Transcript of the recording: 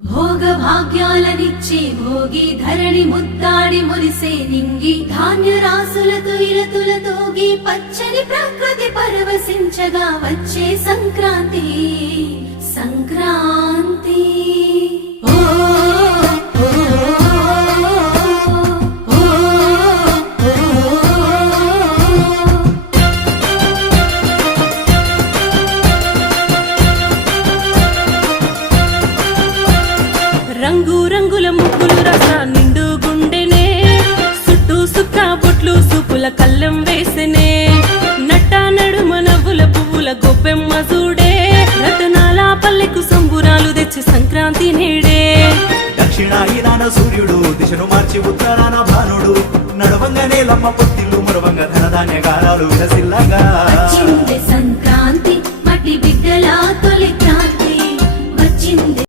భోగ భాగ్యాలనిచ్చే భోగి ధరణి ముద్దాడి మురిసే నింగి ధాన్య రాసులతో ఇలతులతోగి పచ్చని ప్రకృతి పరవశించగా వచ్చే సంక్రాంతి సంక్రాంతి రంగు రంగుల ముగ్గులు రస నిండు గుండెనే సుట్టు సుక్క బొట్లు సూపుల కళ్ళెం వేసెనే నట్ట నడుమ నవ్వుల పువ్వుల గొప్పెమ్మ చూడే రతనాల పల్లెకు సంబురాలు తెచ్చి సంక్రాంతి నేడే దక్షిణాయనాన సూర్యుడు దిశను మార్చి ఉత్తరాన భానుడు నడవంగానే లమ్మ పొత్తిల్లు మరవంగ ధనధాన్య గారాలు విలసిల్లగా